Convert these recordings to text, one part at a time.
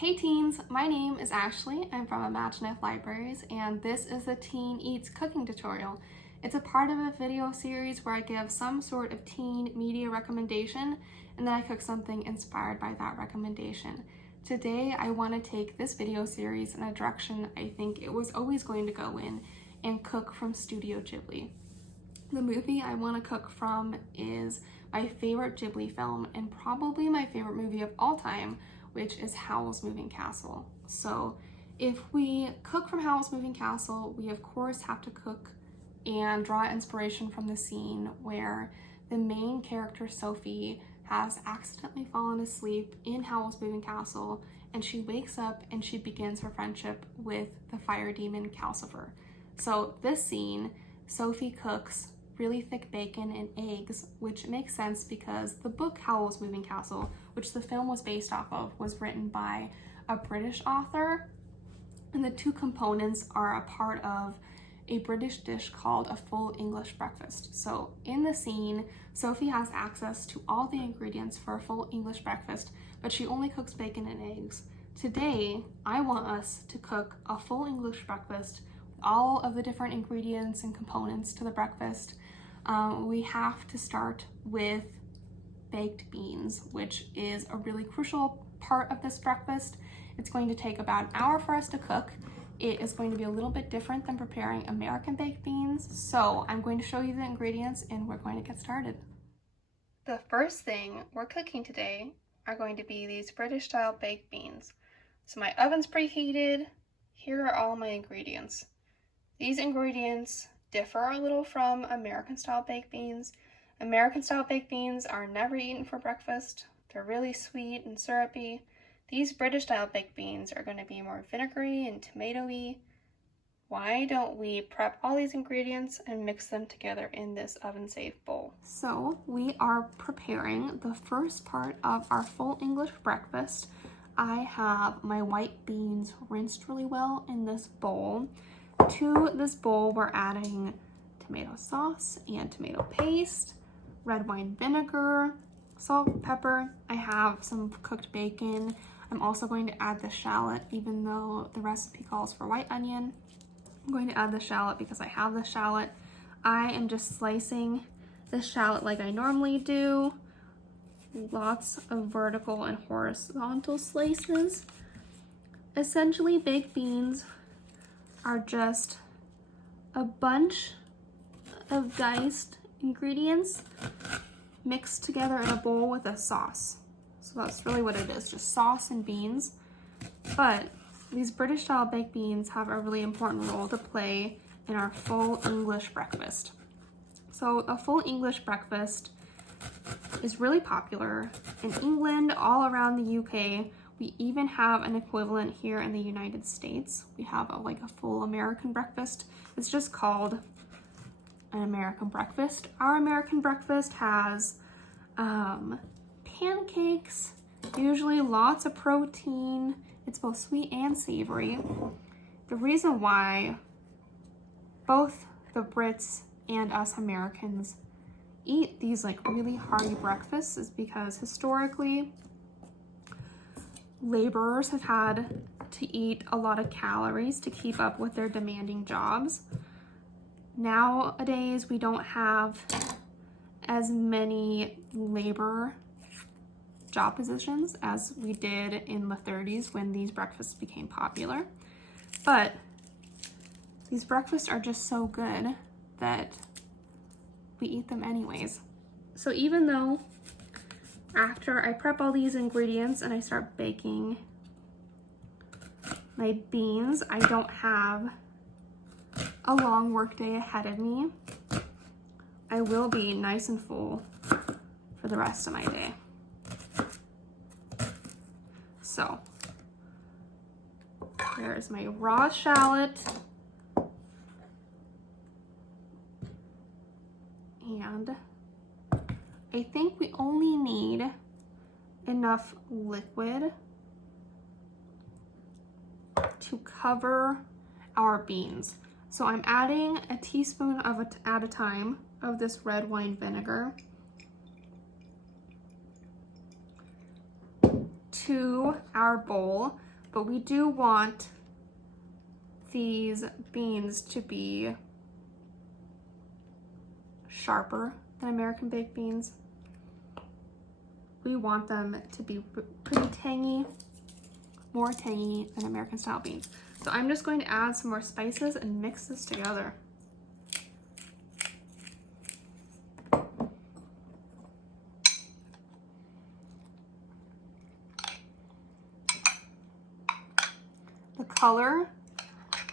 Hey teens, my name is Ashley. I'm from Imaginative Libraries, and this is the Teen Eats cooking tutorial. It's a part of a video series where I give some sort of teen media recommendation, and then I cook something inspired by that recommendation. Today, I want to take this video series in a direction I think it was always going to go in, and cook from Studio Ghibli. The movie I want to cook from is my favorite Ghibli film, and probably my favorite movie of all time, which is Howl's Moving Castle. So if we cook from Howl's Moving Castle, we of course have to cook and draw inspiration from the scene where the main character, Sophie, has accidentally fallen asleep in Howl's Moving Castle, and she wakes up and she begins her friendship with the fire demon Calcifer. So this scene, Sophie cooks really thick bacon and eggs, which makes sense because the book Howl's Moving Castle, which the film was based off of, was written by a British author, and the two components are a part of a British dish called a full English breakfast. So in the scene, Sophie has access to all the ingredients for a full English breakfast, but she only cooks bacon and eggs. Today, I want us to cook a full English breakfast with all of the different ingredients and components to the breakfast. We have to start with baked beans, which is a really crucial part of this breakfast. It's going to take about an hour for us to cook. It is going to be a little bit different than preparing American baked beans, so I'm going to show you the ingredients and we're going to get started. The first thing we're cooking today are going to be these British style baked beans. So my oven's preheated. Here are all my ingredients. These ingredients differ a little from American style baked beans. American style baked beans are never eaten for breakfast. They're really sweet and syrupy. These British style baked beans are going to be more vinegary and tomatoey. Why don't we prep all these ingredients and mix them together in this oven-safe bowl? So we are preparing the first part of our full English breakfast. I have my white beans rinsed really well in this bowl. To this bowl, we're adding tomato sauce and tomato paste, red wine vinegar, salt, pepper. I have some cooked bacon. I'm also going to add the shallot, even though the recipe calls for white onion. I'm going to add the shallot because I have the shallot. I am just slicing the shallot like I normally do. Lots of vertical and horizontal slices. Essentially, baked beans are just a bunch of diced ingredients mixed together in a bowl with a sauce. So that's really what it is, just sauce and beans. But these British style baked beans have a really important role to play in our full English breakfast. So a full English breakfast is really popular in England, all around the UK. We even have an equivalent here in the United States. We have a full American breakfast. It's just called an American breakfast. Our American breakfast has pancakes, usually lots of protein. It's both sweet and savory. The reason why both the Brits and us Americans eat these really hearty breakfasts is because historically, laborers have had to eat a lot of calories to keep up with their demanding jobs. Nowadays, we don't have as many labor job positions as we did in the 30s when these breakfasts became popular. But these breakfasts are just so good that we eat them anyways. So even though after I prep all these ingredients and I start baking my beans, I don't have a long work day ahead of me. I will be nice and full for the rest of my day. So there's my raw shallot. And I think we only need enough liquid to cover our beans. So I'm adding a teaspoon at a time of this red wine vinegar to our bowl. but we do want these beans to be sharper than American baked beans. We want them to be pretty tangy, more tangy than American style beans. So I'm just going to add some more spices and mix this together. The color,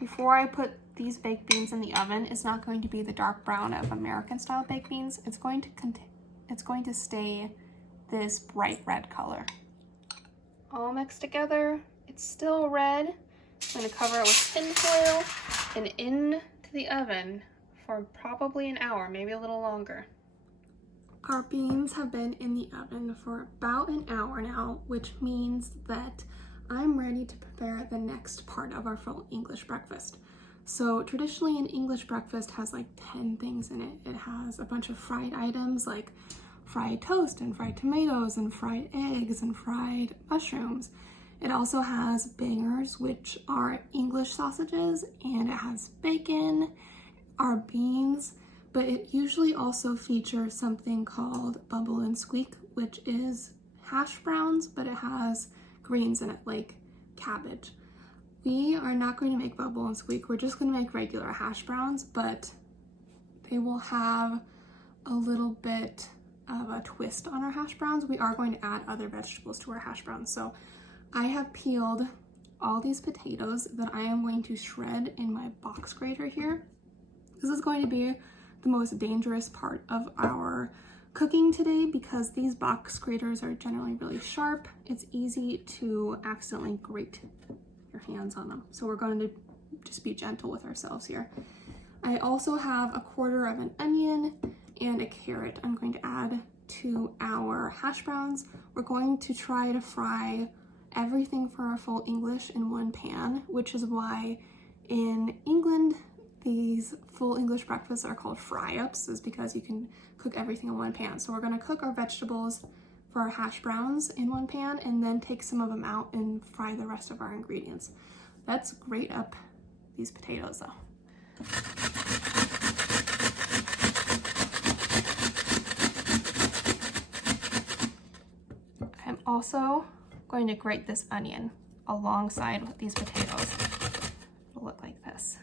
before I put these baked beans in the oven, is not going to be the dark brown of American style baked beans. It's going to stay this bright red color. All mixed together. It's still red. I'm going to cover it with tin foil and into the oven for probably an hour, maybe a little longer. Our beans have been in the oven for about an hour now, which means that I'm ready to prepare the next part of our full English breakfast. So traditionally an English breakfast has like 10 things in it. It has a bunch of fried items like fried toast and fried tomatoes and fried eggs and fried mushrooms. It also has bangers, which are English sausages, and it has bacon, our beans, but it usually also features something called bubble and squeak, which is hash browns, but it has greens in it, like cabbage. We are not going to make bubble and squeak, we're just going to make regular hash browns, but they will have a little bit of a twist on our hash browns. We are going to add other vegetables to our hash browns. So I have peeled all these potatoes that I am going to shred in my box grater here. This is going to be the most dangerous part of our cooking today because these box graters are generally really sharp. It's easy to accidentally grate your hands on them. So we're going to just be gentle with ourselves here. I also have a quarter of an onion and a carrot I'm going to add to our hash browns. We're going to try to fry everything for our full English in one pan, which is why in England these full English breakfasts are called fry-ups, is because you can cook everything in one pan. So we're going to cook our vegetables for our hash browns in one pan and then take some of them out and fry the rest of our ingredients. Let's grate up these potatoes though. I'm also going to grate this onion alongside with these potatoes. It'll look like this.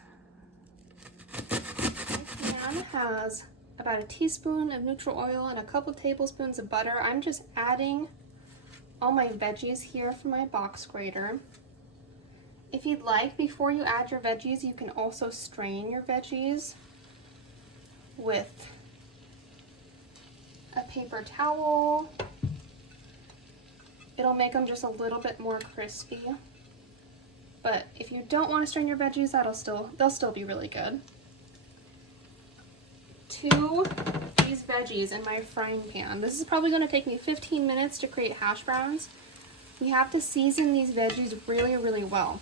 My pan has about a teaspoon of neutral oil and a couple tablespoons of butter. I'm just adding all my veggies here from my box grater. If you'd like, before you add your veggies, you can also strain your veggies with a paper towel. It'll make them just a little bit more crispy. But if you don't want to strain your veggies, they'll still be really good. To these veggies in my frying pan. This is probably going to take me 15 minutes to create hash browns. We have to season these veggies really, really well.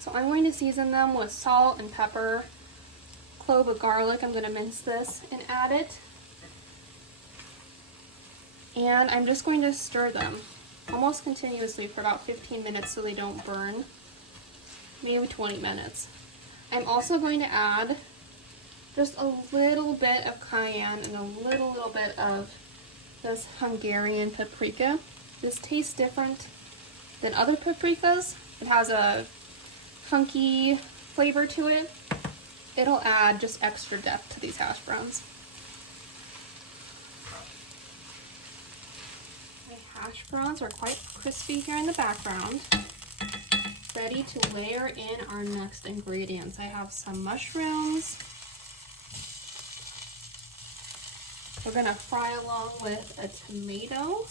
So I'm going to season them with salt and pepper, clove of garlic. I'm going to mince this and add it. And I'm just going to stir them almost continuously for about 15 minutes so they don't burn, maybe 20 minutes. I'm also going to add just a little bit of cayenne and a little bit of this Hungarian paprika. This tastes different than other paprikas. It has a funky flavor to it. It'll add just extra depth to these hash browns. Hash browns are quite crispy here in the background. Ready to layer in our next ingredients. I have some mushrooms. We're going to fry along with a tomato.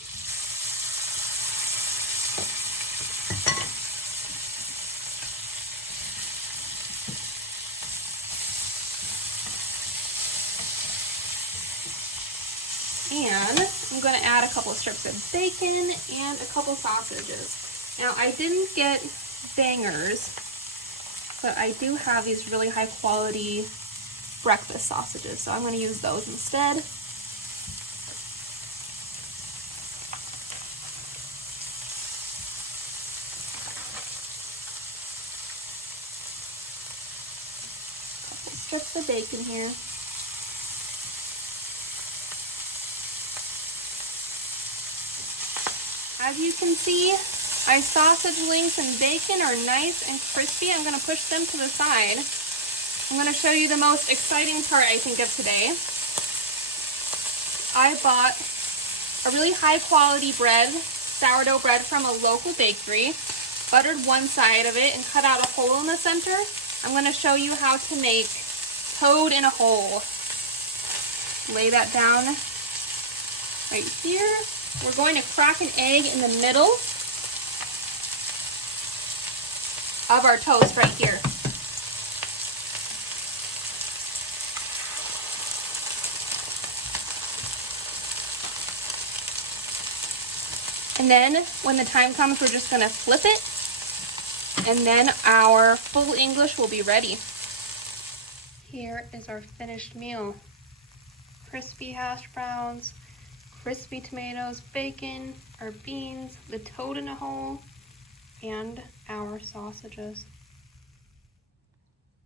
And I'm going to add a couple of strips of bacon and a couple sausages. Now, I didn't get bangers, but I do have these really high quality breakfast sausages, so I'm going to use those instead. just the bacon here. As you can see, my sausage links and bacon are nice and crispy. I'm going to push them to the side. I'm going to show you the most exciting part, I think, of today. I bought a really high quality bread, sourdough bread from a local bakery, buttered one side of it and cut out a hole in the center. I'm going to show you how to make toad in a hole. Lay that down right here. We're going to crack an egg in the middle of our toast right here. And then when the time comes, we're just going to flip it, and then our full English will be ready. Here is our finished meal. Crispy hash browns, crispy tomatoes, bacon, our beans, the toad in a hole, and our sausages.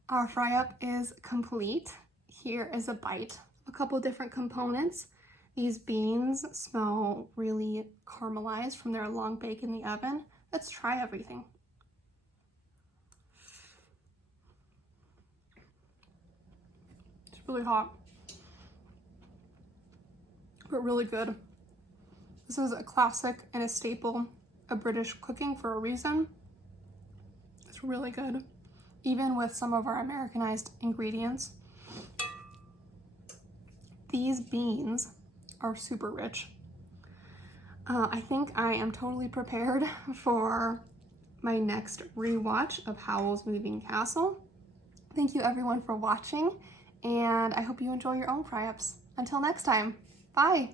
Our fry-up is complete. Here is a bite. A couple different components. These beans smell really caramelized from their long bake in the oven. Let's try everything. It's really hot, but really good. This is a classic and a staple of British cooking for a reason. It's really good, even with some of our Americanized ingredients. These beans are super rich. I think I am totally prepared for my next rewatch of Howl's Moving Castle. Thank you everyone for watching, and I hope you enjoy your own fry-ups. Until next time, bye!